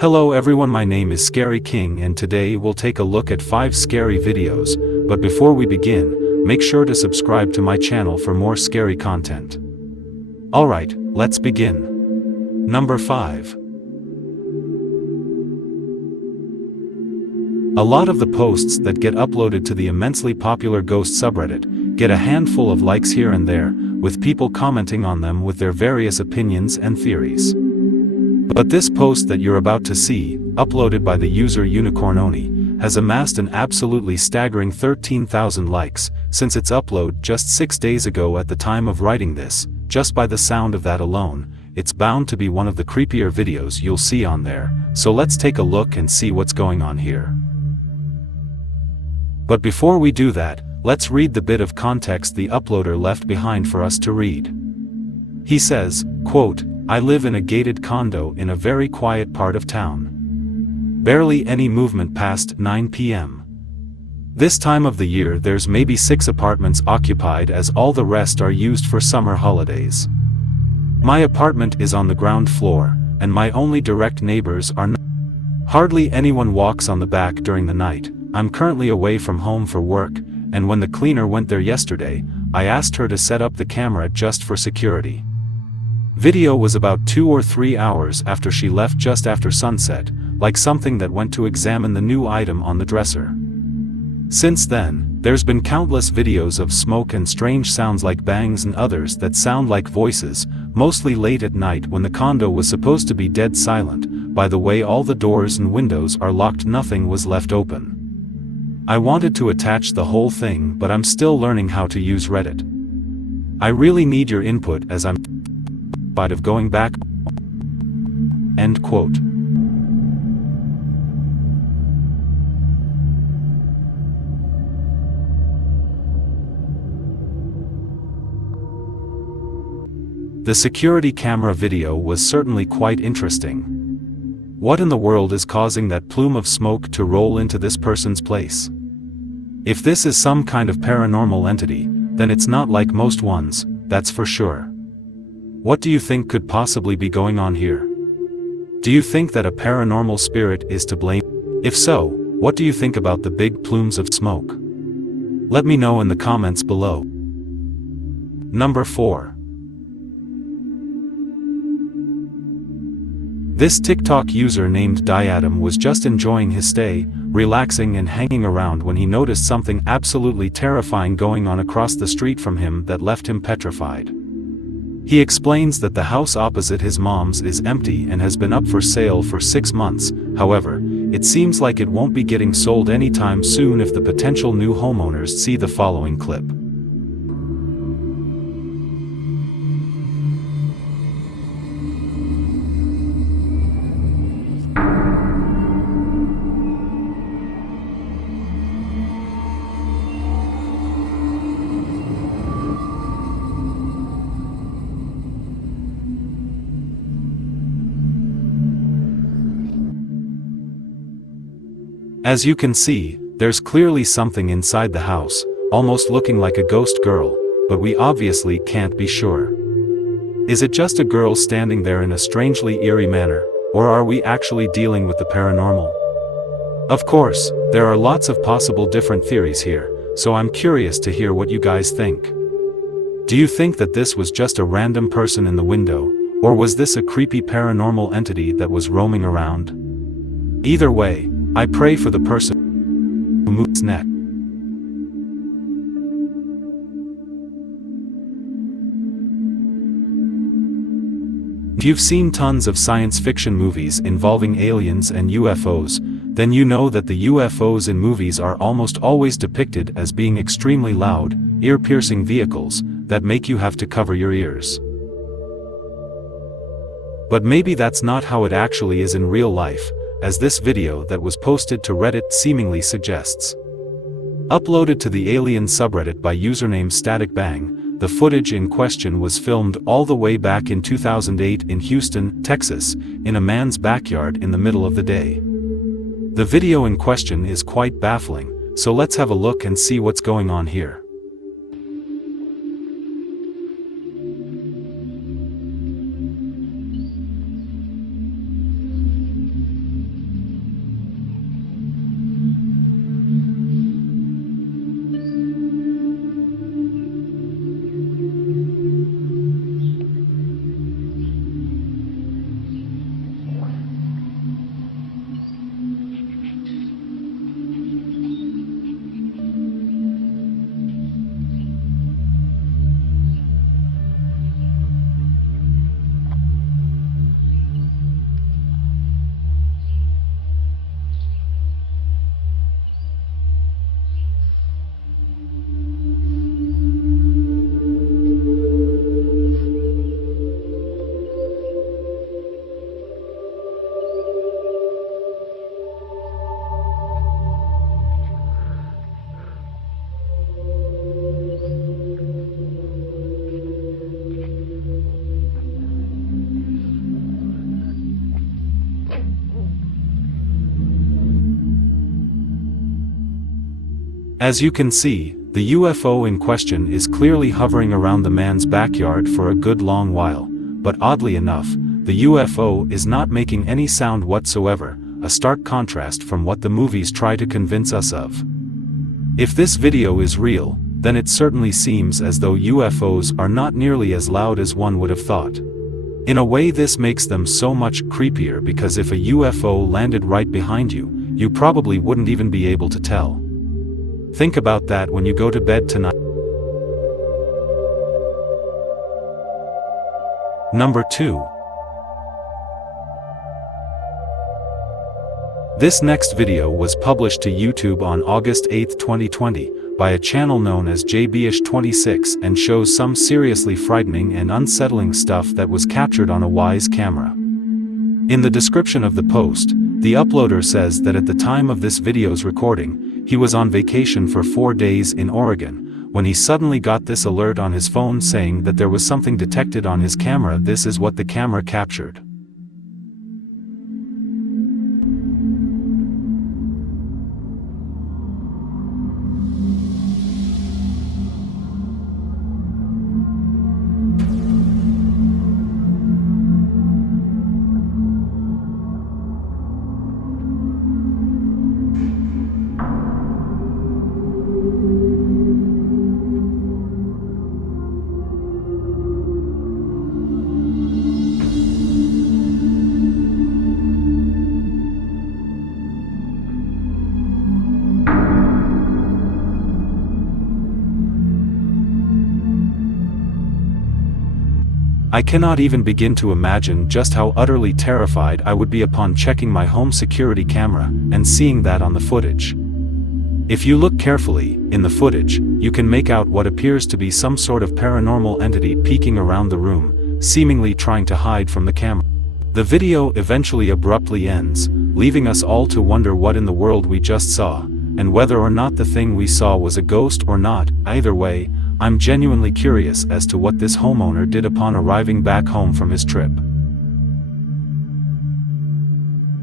Hello everyone, my name is Scary King and today we'll take a look at 5 scary videos, but before we begin, make sure to subscribe to my channel for more scary content. Alright, let's begin. Number 5. A lot of the posts that get uploaded to the immensely popular ghost subreddit get a handful of likes here and there, with people commenting on them with their various opinions and theories. But this post that you're about to see, uploaded by the user UnicornOnie, has amassed an absolutely staggering 13,000 likes since its upload just 6 days ago. At the time of writing this, just by the sound of that alone, it's bound to be one of the creepier videos you'll see on there, so let's take a look and see what's going on here. But before we do that, let's read the bit of context the uploader left behind for us to read. He says, quote, "I live in a gated condo in a very quiet part of town. Barely any movement past 9 p.m. This time of the year there's maybe 6 apartments occupied as all the rest are used for summer holidays. My apartment is on the ground floor, and my only direct neighbors are hardly anyone walks on the back during the night. I'm currently away from home for work, and when the cleaner went there yesterday, I asked her to set up the camera just for security. Video was about 2 or 3 hours after she left just after sunset, like something that went to examine the new item on the dresser. Since then, there's been countless videos of smoke and strange sounds like bangs and others that sound like voices, mostly late at night when the condo was supposed to be dead silent. By the way, all the doors and windows are locked, nothing was left open. I wanted to attach the whole thing, but I'm still learning how to use Reddit. I really need your input as I'm of going back." End quote. The security camera video was certainly quite interesting. What in the world is causing that plume of smoke to roll into this person's place? If this is some kind of paranormal entity, then it's not like most ones, that's for sure. What do you think could possibly be going on here? Do you think that a paranormal spirit is to blame? If so, what do you think about the big plumes of smoke? Let me know in the comments below. Number 4. This TikTok user named DyAdam was just enjoying his stay, relaxing and hanging around when he noticed something absolutely terrifying going on across the street from him that left him petrified. He explains that the house opposite his mom's is empty and has been up for sale for 6 months, however, it seems like it won't be getting sold anytime soon if the potential new homeowners see the following clip. As you can see, there's clearly something inside the house, almost looking like a ghost girl, but we obviously can't be sure. Is it just a girl standing there in a strangely eerie manner, or are we actually dealing with the paranormal? Of course, there are lots of possible different theories here, so I'm curious to hear what you guys think. Do you think that this was just a random person in the window, or was this a creepy paranormal entity that was roaming around? Either way, I pray for the person who moves next. If you've seen tons of science fiction movies involving aliens and UFOs, then you know that the UFOs in movies are almost always depicted as being extremely loud, ear-piercing vehicles that make you have to cover your ears. But maybe that's not how it actually is in real life, as this video that was posted to Reddit seemingly suggests. Uploaded to the alien subreddit by username StaticBang, the footage in question was filmed all the way back in 2008 in Houston, Texas, in a man's backyard in the middle of the day. The video in question is quite baffling, so let's have a look and see what's going on here. As you can see, the UFO in question is clearly hovering around the man's backyard for a good long while, but oddly enough, the UFO is not making any sound whatsoever, a stark contrast from what the movies try to convince us of. If this video is real, then it certainly seems as though UFOs are not nearly as loud as one would have thought. In a way, this makes them so much creepier because if a UFO landed right behind you, you probably wouldn't even be able to tell. Think about that when you go to bed tonight. Number 2. This next video was published to YouTube on August 8, 2020, by a channel known as JBish26 and shows some seriously frightening and unsettling stuff that was captured on a Wise camera. In the description of the post, the uploader says that at the time of this video's recording, he was on vacation for 4 days in Oregon, when he suddenly got this alert on his phone saying that there was something detected on his camera. This is what the camera captured. I cannot even begin to imagine just how utterly terrified I would be upon checking my home security camera and seeing that on the footage. If you look carefully, in the footage, you can make out what appears to be some sort of paranormal entity peeking around the room, seemingly trying to hide from the camera. The video eventually abruptly ends, leaving us all to wonder what in the world we just saw, and whether or not the thing we saw was a ghost or not. Either way, I'm genuinely curious as to what this homeowner did upon arriving back home from his trip.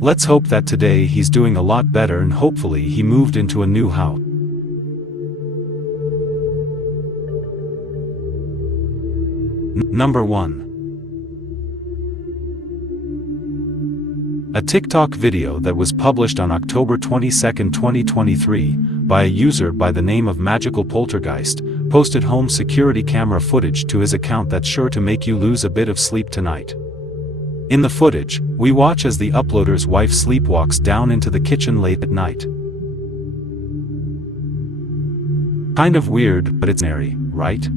Let's hope that today he's doing a lot better and hopefully he moved into a new house. Number 1. A TikTok video that was published on October 22, 2023, by a user by the name of Magical Poltergeist, posted home security camera footage to his account that's sure to make you lose a bit of sleep tonight. In the footage, we watch as the uploader's wife sleepwalks down into the kitchen late at night. Kind of weird, but it's eerie, right?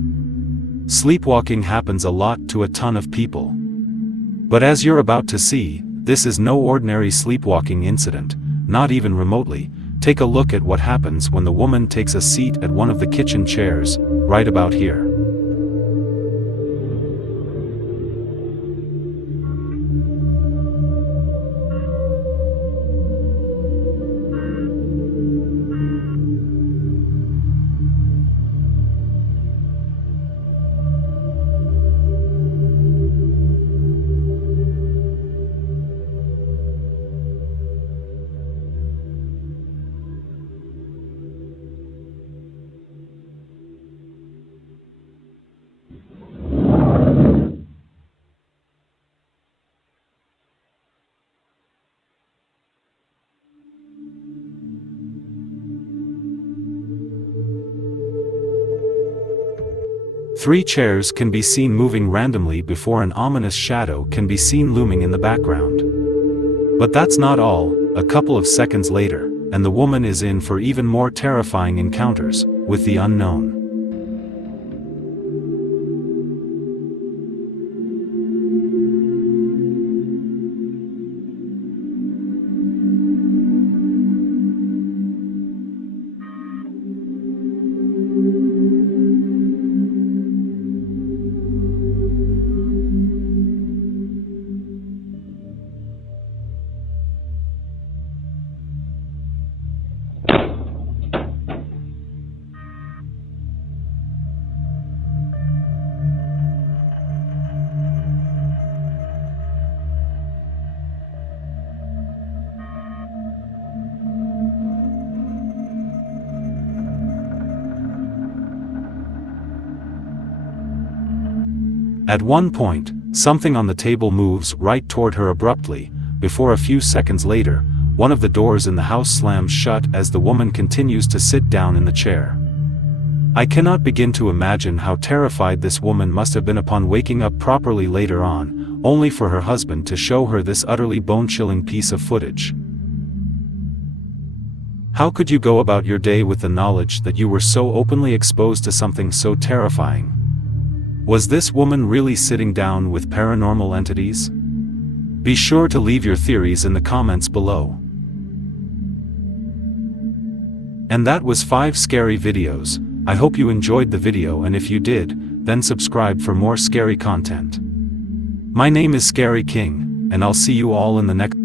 Sleepwalking happens a lot to a ton of people. But as you're about to see, this is no ordinary sleepwalking incident, not even remotely. Take a look at what happens when the woman takes a seat at one of the kitchen chairs, right about here. Three chairs can be seen moving randomly before an ominous shadow can be seen looming in the background. But that's not all. A couple of seconds later, and the woman is in for even more terrifying encounters with the unknown. At one point, something on the table moves right toward her abruptly, before a few seconds later, one of the doors in the house slams shut as the woman continues to sit down in the chair. I cannot begin to imagine how terrified this woman must have been upon waking up properly later on, only for her husband to show her this utterly bone-chilling piece of footage. How could you go about your day with the knowledge that you were so openly exposed to something so terrifying? Was this woman really sitting down with paranormal entities? Be sure to leave your theories in the comments below. And that was 5 scary videos. I hope you enjoyed the video, and if you did, then subscribe for more scary content. My name is Scary King, and I'll see you all in the next